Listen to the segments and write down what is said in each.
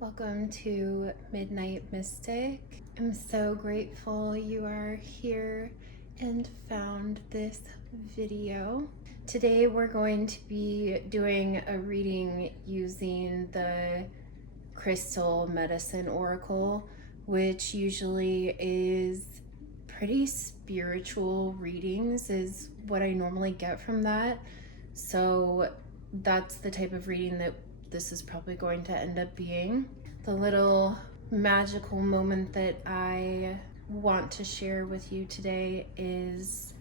Welcome to Midnight Mystic. I'm so grateful you are here and found this video. Today we're going to be doing a reading using the Crystal Medicine Oracle, which usually is pretty spiritual readings is what I normally get from that. So that's the type of reading that this is probably going to end up being. The little magical moment that I want to share with you today is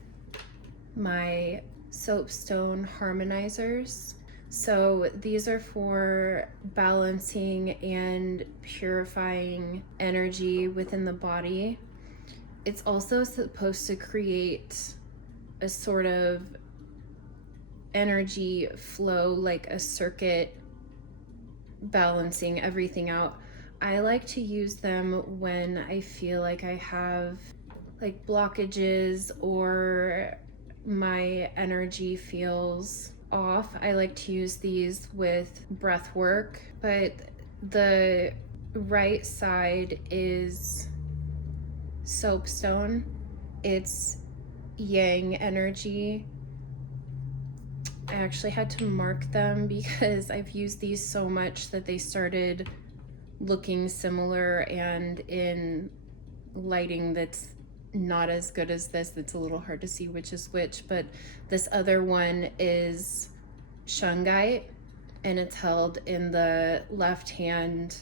my Stone Harmonizers. So these are for balancing and purifying energy within the body. It's also supposed to create a sort of energy flow, like a circuit, balancing everything out. I like to use them when I feel like I have like blockages or my energy feels off. I like to use these with breath work, but the right side is soapstone. It's yang energy. I actually had to mark them because I've used these so much that they started looking similar, and in lighting that's not as good as this, it's a little hard to see which is which, but this other one is Shungite and it's held in the left hand.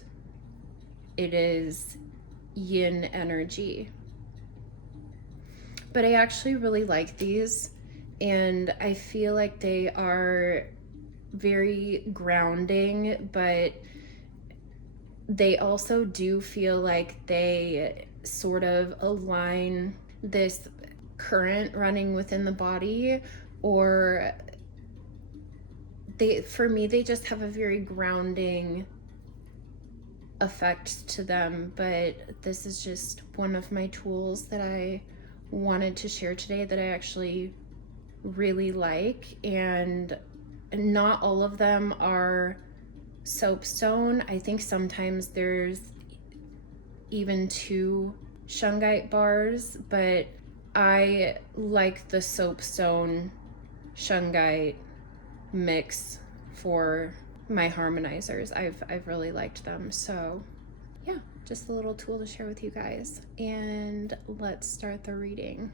It is yin energy. But I actually really like these, and I feel like they are very grounding, but they also do feel like they sort of align this current running within the body, or for me, they just have a very grounding effect to them. But this is just one of my tools that I wanted to share today that I actually really like, and not all of them are soapstone. I think sometimes there's even 2 Shungite bars, but I like the soapstone Shungite mix for my harmonizers. I've really liked them. So yeah, just a little tool to share with you guys, and let's start the reading.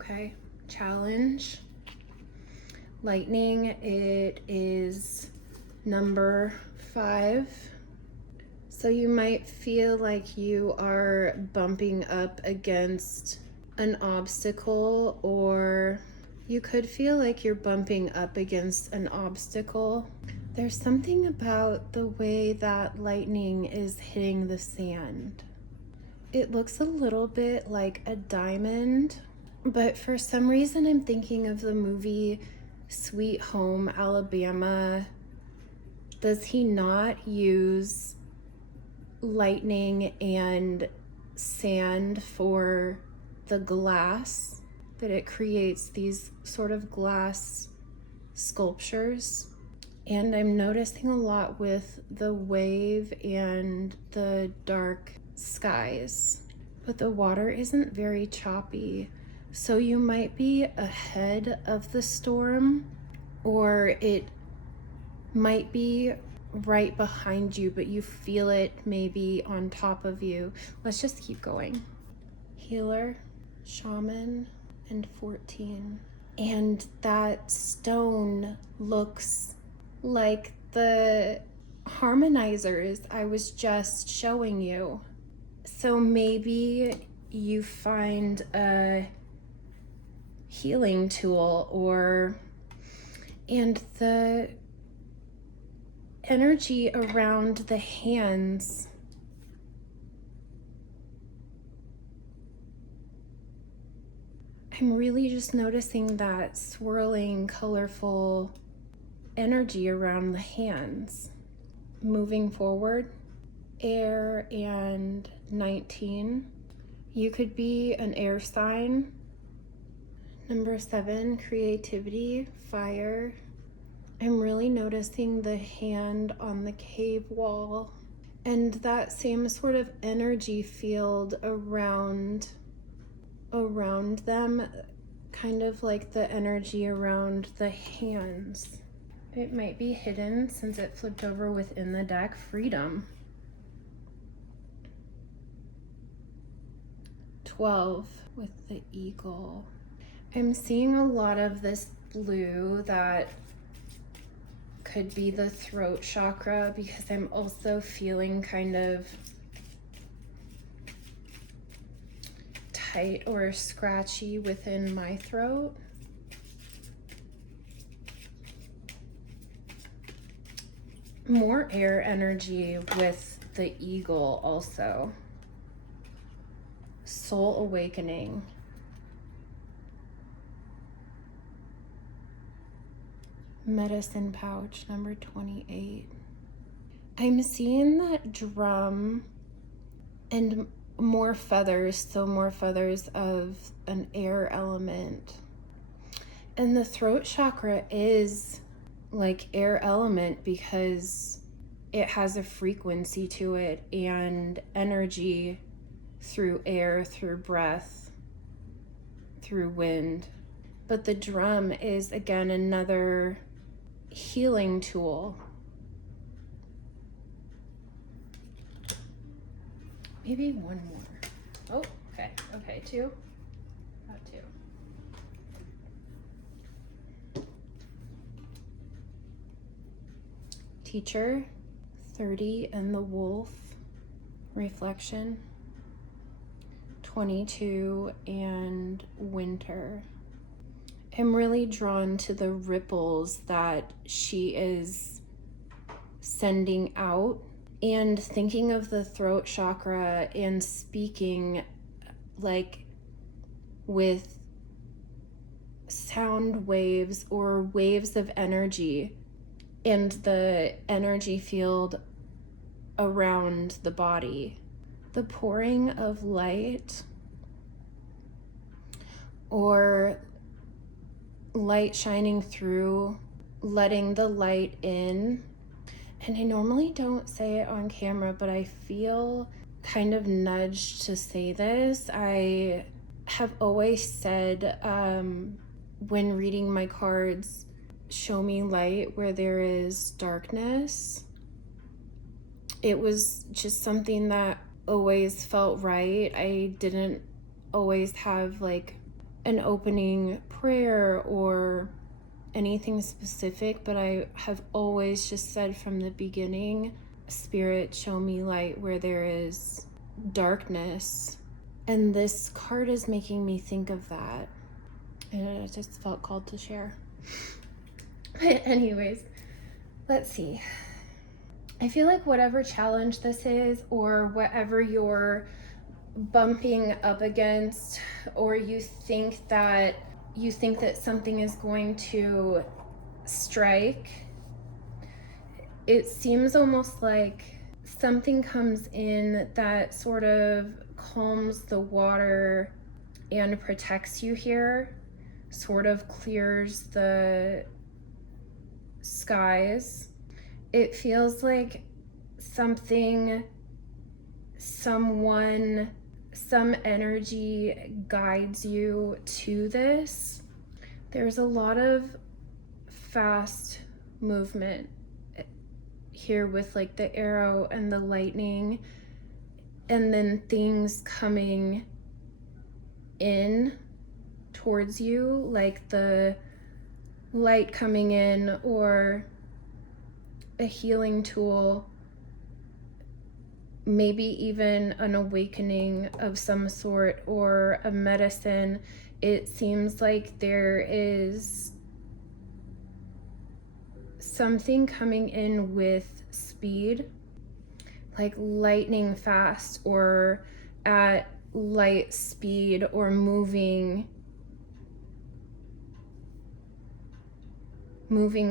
Okay, challenge. Lightning, it is number 5. So you might feel like you are bumping up against an obstacle, or you could feel like you're bumping up against an obstacle. There's something about the way that lightning is hitting the sand. It looks a little bit like a diamond, but for some reason I'm thinking of the movie Sweet Home Alabama. Does he not use lightning and sand for the glass, that it creates these sort of glass sculptures? And I'm noticing a lot with the wave and the dark skies, but the water isn't very choppy. So you might be ahead of the storm, or it might be right behind you, but you feel it maybe on top of you. Let's just keep going. Healer, Shaman, and 14. And that stone looks like the harmonizers I was just showing you. So maybe you find a healing tool, and the energy around the hands, I'm really just noticing that swirling, colorful energy around the hands. Moving forward, air and 19. You could be an air sign, Number 7, creativity, fire. I'm really noticing the hand on the cave wall and that same sort of energy field around them, kind of like the energy around the hands. It might be hidden since it flipped over within the deck. Freedom. 12 with the eagle. I'm seeing a lot of this blue that could be the throat chakra, because I'm also feeling kind of tight or scratchy within my throat. More air energy with the eagle also. Soul awakening. Medicine pouch, number 28. I'm seeing that drum and more feathers, so more feathers of an air element. And the throat chakra is like air element because it has a frequency to it and energy through air, through breath, through wind. But the drum is again another healing tool. Maybe one more. Oh, okay, 2. Got 2. Teacher, 30, and the wolf. Reflection, 22, and winter. I'm really drawn to the ripples that she is sending out, and thinking of the throat chakra and speaking like with sound waves or waves of energy, and the energy field around the body. The pouring of light, or light shining through, letting the light in. And I normally don't say it on camera, but I feel kind of nudged to say this. I have always said when reading my cards, show me light where there is darkness. It was just something that always felt right. I didn't always have like an opening prayer or anything specific, but I have always just said from the beginning, Spirit, show me light where there is darkness. And this card is making me think of that. And I just felt called to share. But anyways, let's see. I feel like whatever challenge this is, or whatever you're bumping up against, or you think that something is going to strike, it seems almost like something comes in that sort of calms the water and protects you here, sort of clears the skies. It feels like something, someone, some energy guides you to this. There's a lot of fast movement here with like the arrow and the lightning, and then things coming in towards you, like the light coming in, or a healing tool, maybe even an awakening of some sort, or a medicine. It seems like there is something coming in with speed, like lightning fast, or at light speed, or moving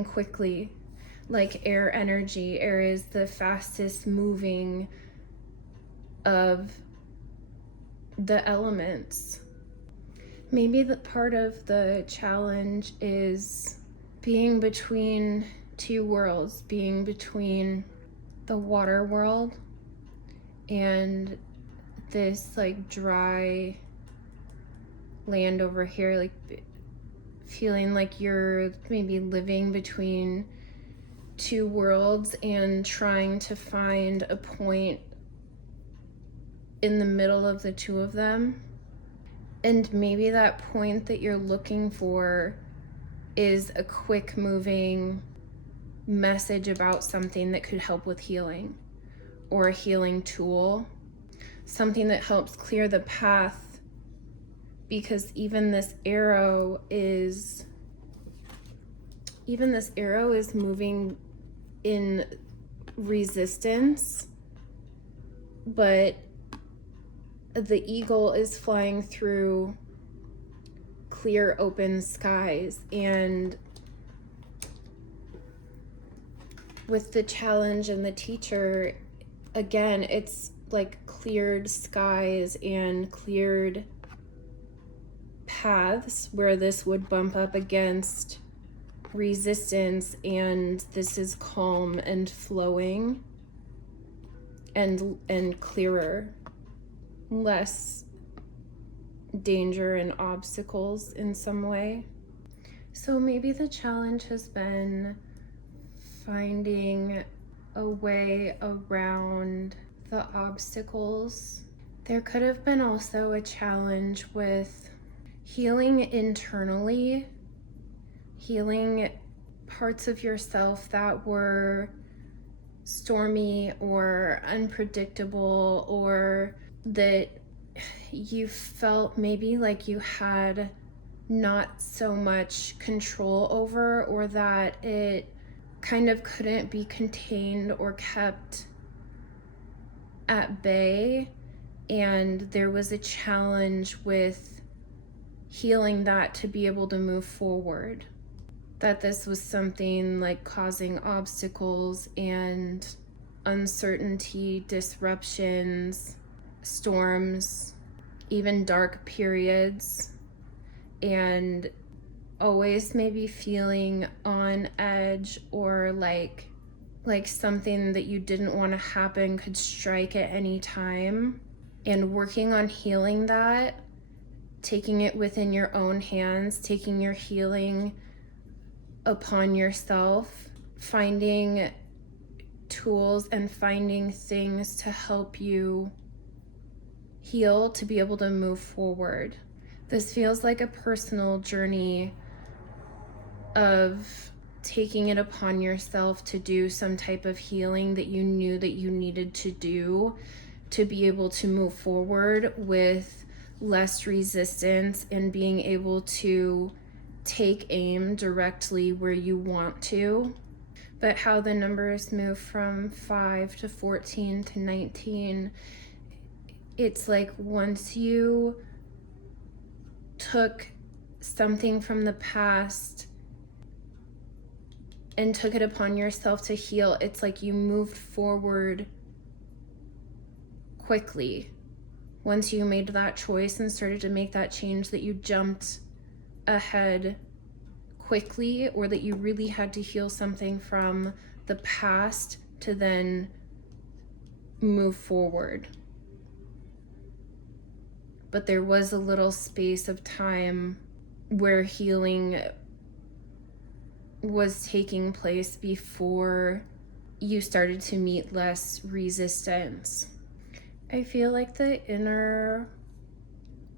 quickly, like air energy. Air is the fastest moving of the elements. Maybe the part of the challenge is being between two worlds, being between the water world and this like dry land over here, like feeling like you're maybe living between two worlds and trying to find a point in the middle of the two of them. And maybe that point that you're looking for is a quick moving message about something that could help with healing, or a healing tool, something that helps clear the path, because even this arrow is moving in resistance, but the eagle is flying through clear open skies. And with the challenge and the teacher, again, it's like cleared skies and cleared paths where this would bump up against resistance, and this is calm and flowing and clearer, less danger and obstacles in some way. So maybe the challenge has been finding a way around the obstacles. There could have been also a challenge with healing internally, healing parts of yourself that were stormy or unpredictable, or that you felt maybe like you had not so much control over, or that it kind of couldn't be contained or kept at bay. And there was a challenge with healing that to be able to move forward. That this was something like causing obstacles and uncertainty, disruptions, storms, even dark periods, and always maybe feeling on edge, or like something that you didn't want to happen could strike at any time. And working on healing that, taking it within your own hands, taking your healing upon yourself, finding tools and finding things to help you heal, to be able to move forward. This feels like a personal journey of taking it upon yourself to do some type of healing that you knew that you needed to do to be able to move forward with less resistance and being able to take aim directly where you want to. But how the numbers move from 5 to 14 to 19, it's like once you took something from the past and took it upon yourself to heal, it's like you moved forward quickly. Once you made that choice and started to make that change, that you jumped ahead quickly, or that you really had to heal something from the past to then move forward. But there was a little space of time where healing was taking place before you started to meet less resistance. I feel like the inner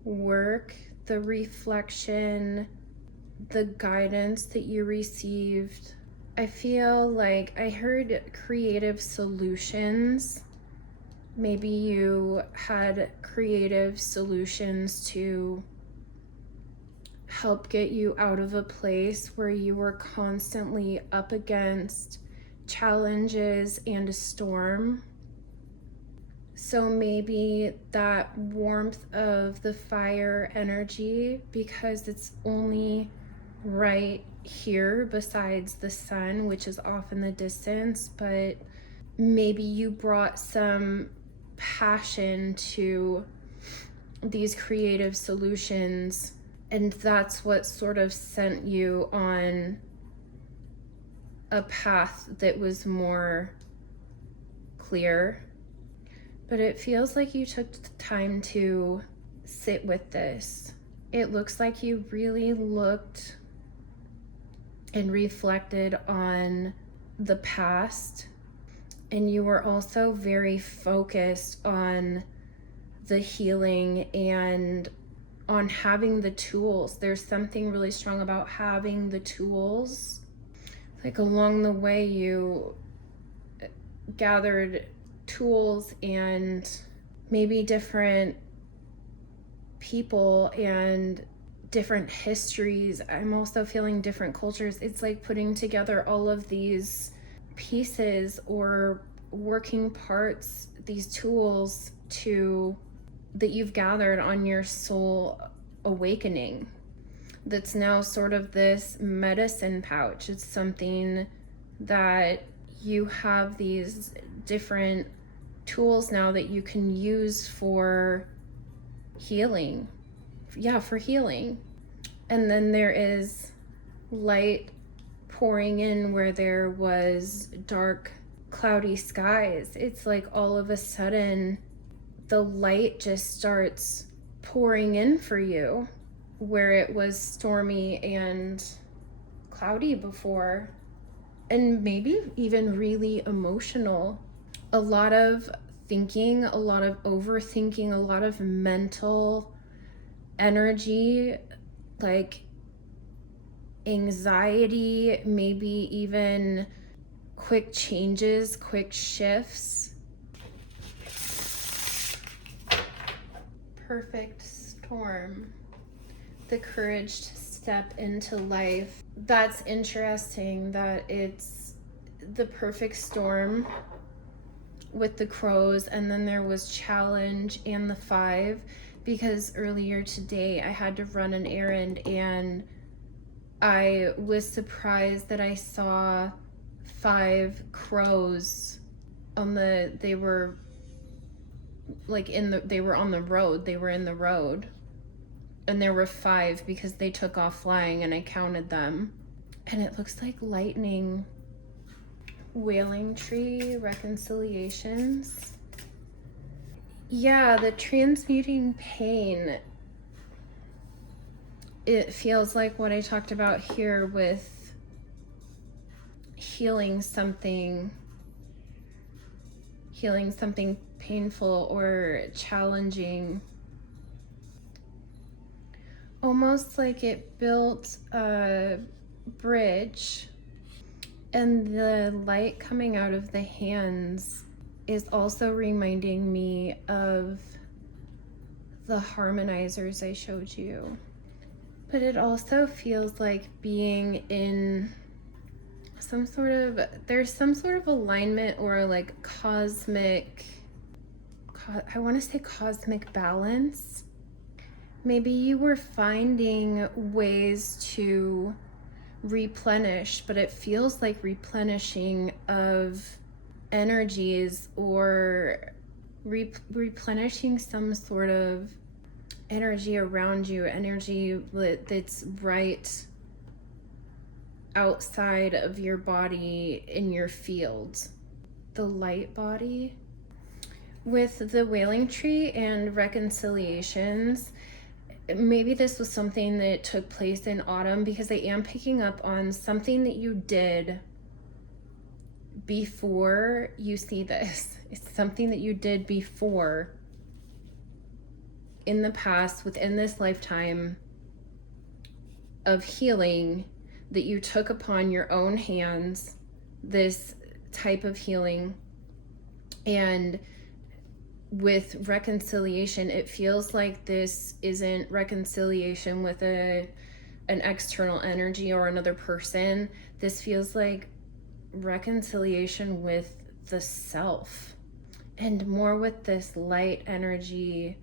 work, the reflection, the guidance that you received, I feel like I heard creative solutions. Maybe you had creative solutions to help get you out of a place where you were constantly up against challenges and a storm. So maybe that warmth of the fire energy, because it's only right here besides the sun, which is off in the distance, but maybe you brought some passion to these creative solutions And that's what sort of sent you on a path that was more clear. But it feels like you took the time to sit with this. It looks like you really looked and reflected on the past, and you were also very focused on the healing and on having the tools. There's something really strong about having the tools. Like along the way, you gathered tools and maybe different people and different histories. I'm also feeling different cultures. It's like putting together all of these pieces or working parts, these tools that you've gathered on your soul awakening. That's now sort of this medicine pouch. It's something that you have these different tools now that you can use for healing. Yeah, for healing. And then there is light pouring in where there was dark, cloudy skies. It's like all of a sudden the light just starts pouring in for you where it was stormy and cloudy before, and maybe even really emotional. A lot of thinking, a lot of overthinking, a lot of mental energy, like anxiety, maybe even quick changes, quick shifts. Perfect storm. The courage to step into life. That's interesting that it's the perfect storm with the crows, and then there was challenge and the 5, because earlier today I had to run an errand and I was surprised that I saw 5 crows they were like they were on the road, they were in the road, and there were 5 because they took off flying and I counted them. And it looks like lightning. Wailing tree, reconciliations. Yeah, the transmuting pain. It feels like what I talked about here with healing something painful or challenging. Almost like it built a bridge, and the light coming out of the hands is also reminding me of the harmonizers I showed you. But it also feels like being in there's some sort of alignment or like I want to say cosmic balance. Maybe you were finding ways to replenish, but it feels like replenishing of energies or replenishing some sort of energy around you, energy that's right outside of your body in your field. The light body. With the wailing tree and reconciliations, maybe this was something that took place in autumn, because I am picking up on something that you did before you see this. It's something that you did before in the past within this lifetime of healing that you took upon your own hands, this type of healing. And with reconciliation, it feels like this isn't reconciliation with an external energy or another person. This feels like reconciliation with the self, and more with this light energy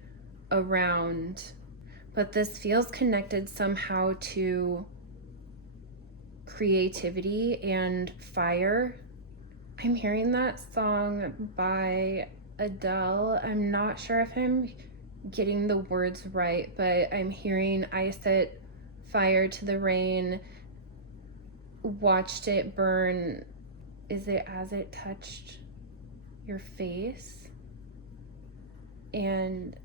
around. But this feels connected somehow to creativity and fire. I'm hearing that song by Adele. I'm not sure if I'm getting the words right, but I'm hearing I set fire to the rain, watched it burn. Is it as it touched your face? And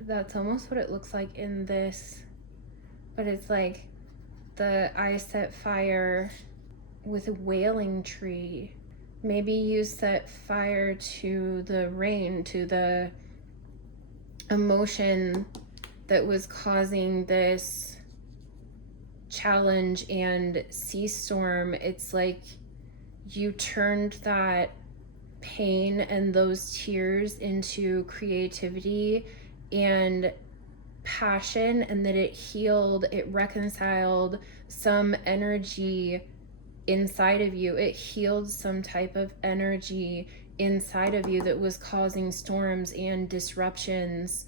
that's almost what it looks like in this, but it's like the I set fire with a wailing tree. Maybe you set fire to the rain, to the emotion that was causing this challenge and sea storm. It's like you turned that pain and those tears into creativity and passion, and that it healed, it reconciled some energy inside of you. It healed some type of energy inside of you that was causing storms and disruptions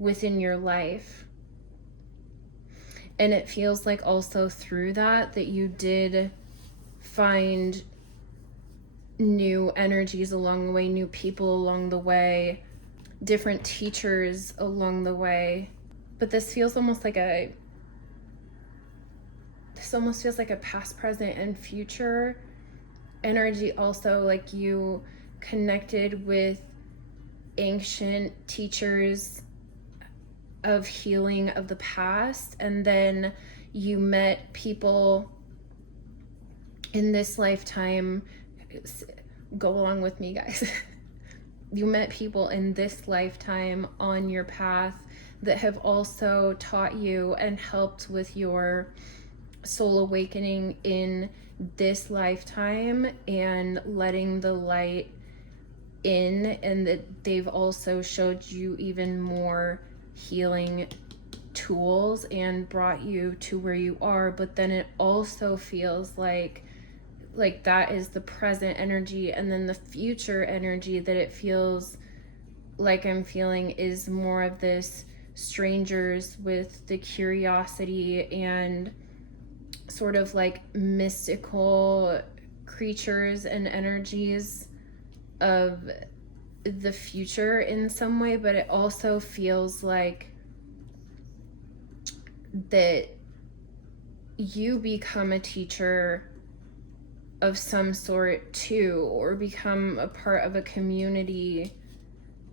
within your life. And it feels like also through that you did find new energies along the way, new people along the way, different teachers along the way. But this feels almost like a past, present, and future energy. Also, like you connected with ancient teachers of healing of the past, and then you met people in this lifetime. Go along with me, guys. You met people in this lifetime on your path that have also taught you and helped with your soul awakening in this lifetime and letting the light in, and that they've also showed you even more healing tools and brought you to where you are. But then it also feels like that is the present energy, and then the future energy that it feels like I'm feeling is more of this strangers with the curiosity and sort of like mystical creatures and energies of the future in some way. But it also feels like that you become a teacher of some sort too, or become a part of a community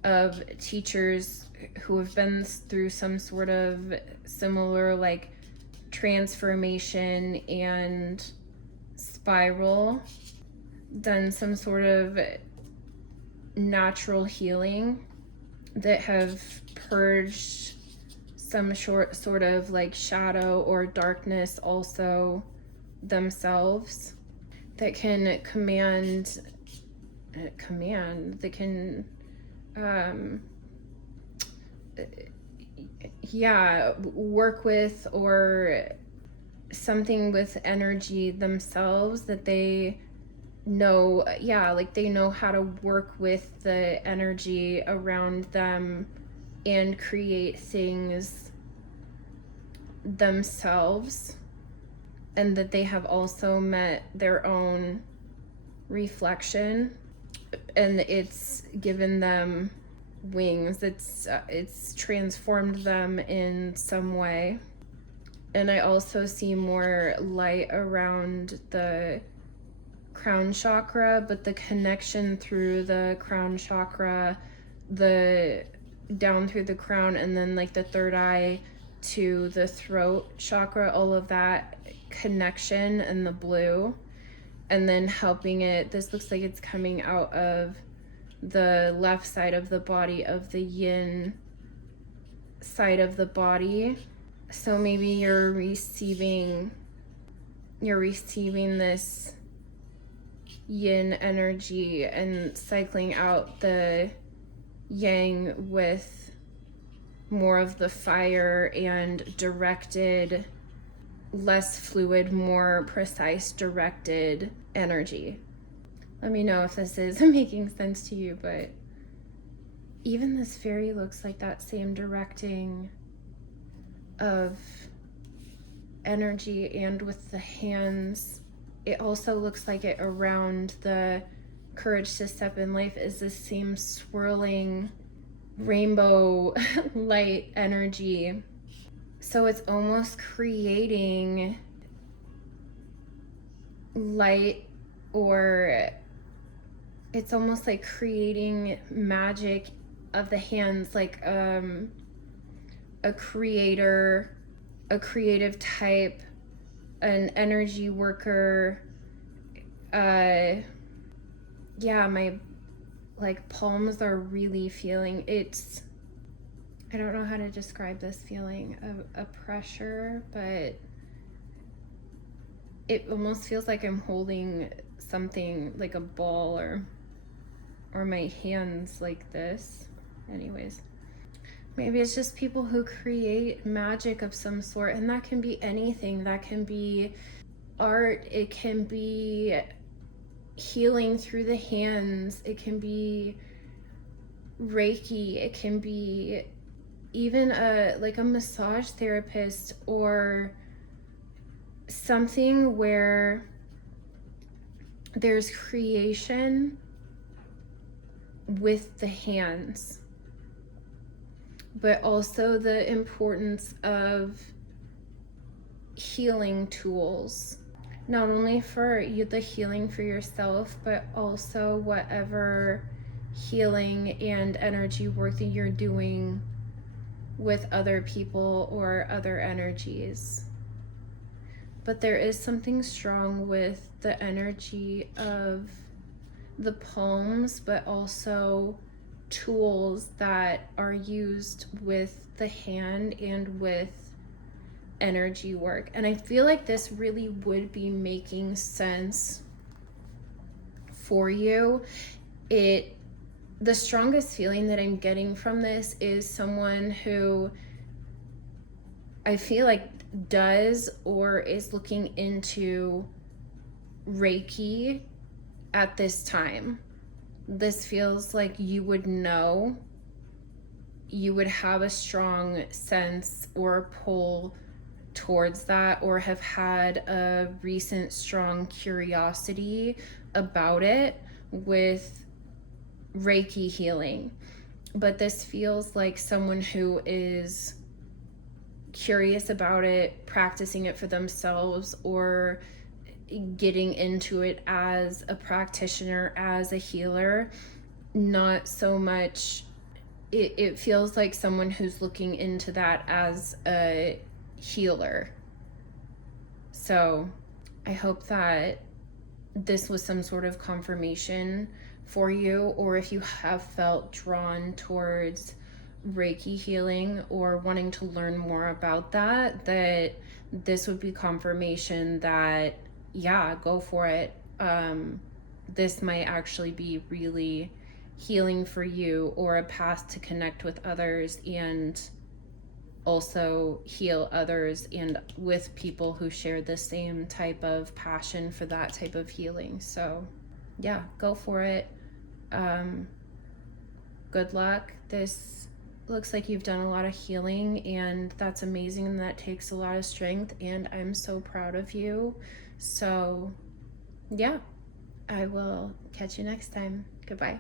of teachers who have been through some sort of similar like transformation and spiral, done some sort of natural healing, that have purged some sort of like shadow or darkness also themselves, that can that can work with, or something with energy themselves, that they know, they know how to work with the energy around them and create things themselves, and that they have also met their own reflection, and it's given them wings. It's transformed them in some way. And I also see more light around the crown chakra, but the connection through the crown chakra, the down through the crown, and then like the third eye to the throat chakra, all of that connection, and the blue, and then helping it. This looks like it's coming out of the left side of the body, of the yin side of the body. So maybe you're receiving this yin energy and cycling out the yang with more of the fire and directed, less fluid, more precise directed energy. Let me know if this is making sense to you, but even this fairy looks like that same directing of energy. And with the hands, it also looks like it around the courage to step in life is the same swirling rainbow light energy. So it's almost creating light, or it's almost like creating magic of the hands, like a creator, a creative type, an energy worker. Yeah, my like palms are really feeling it's, I don't know how to describe this feeling of a pressure, but it almost feels like I'm holding something like a ball, or my hands like this. Anyways, maybe it's just people who create magic of some sort, and that can be anything. That can be art, it can be healing through the hands, it can be Reiki, it can be even like a massage therapist, or something where there's creation with the hands, but also the importance of healing tools, not only for you, the healing for yourself, but also whatever healing and energy work that you're doing with other people or other energies. But there is something strong with the energy of the palms, but also tools that are used with the hand and with energy work. And I feel like this really would be making sense for you. The strongest feeling that I'm getting from this is someone who I feel like does or is looking into Reiki at this time. This feels like you would know, you would have a strong sense or pull towards that, or have had a recent strong curiosity about it with Reiki healing. But this feels like someone who is curious about it, practicing it for themselves, or getting into it as a practitioner, as a healer. Not so much, it feels like someone who's looking into that as a healer. So I hope that this was some sort of confirmation for you, or if you have felt drawn towards Reiki healing or wanting to learn more about that, that this would be confirmation that, yeah, go for it. This might actually be really healing for you, or a path to connect with others and also heal others, and with people who share the same type of passion for that type of healing. So yeah, go for it. Good luck. This looks like you've done a lot of healing, and that's amazing, and that takes a lot of strength, and I'm so proud of you. So yeah, I will catch you next time. Goodbye.